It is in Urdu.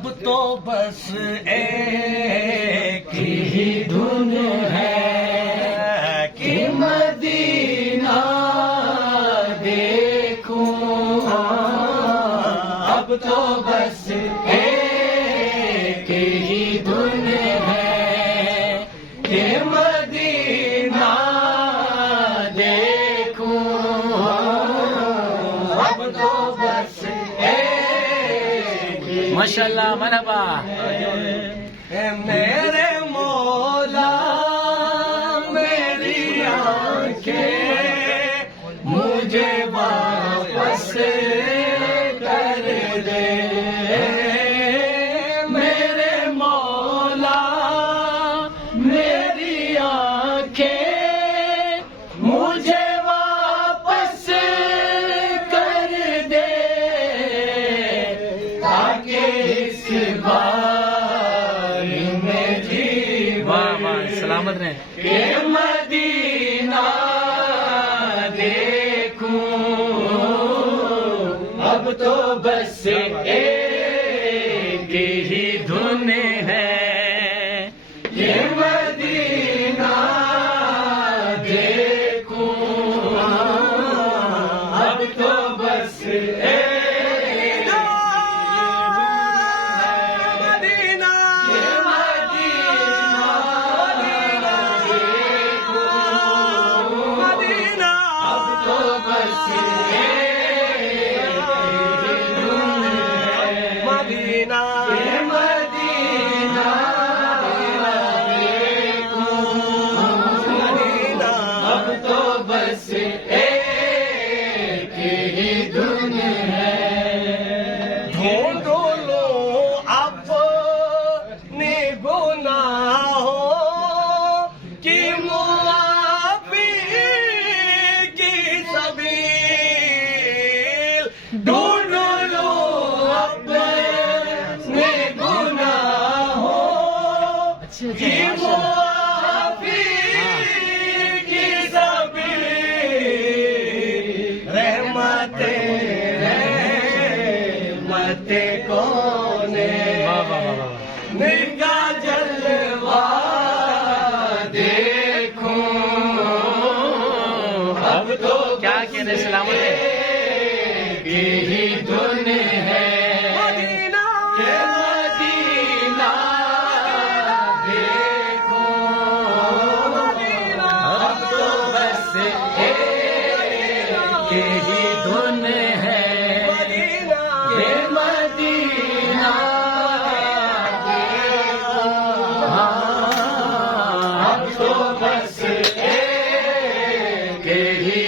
اب تو بس ایک ہی دھن ہے کہ مدینہ دیکھوں، اب تو بس ایک ہی دھن ہے کہ مدینہ دیکھوں، اب تو بس ماشاءاللہ مرحبا. میرے مولا میری آنکھیں مجھے واپس کر دے، میرے مولا میری آنکھیں مجھے واپس کر دے، تاکہ اس بار میں جی واہ واہ سلامت رہیں. کہ مدینہ دیکھوں، اب تو بس ایک ہی دھن ہے کہ مدینہ دیکھوں، اب تو بس ڈھونڈ لو اپنے گناہوں کی معافی کی سبیل، رحمت کون نگا جلوہ دیکھوں، اب تو کیا کہنے سلامت ہے. ہی دھن ہے کہ مدینہ دیکھوں، اب تو بس ایک ہی دھن ہے کہ مدینہ دیکھوں، اب تو بس ایک ہی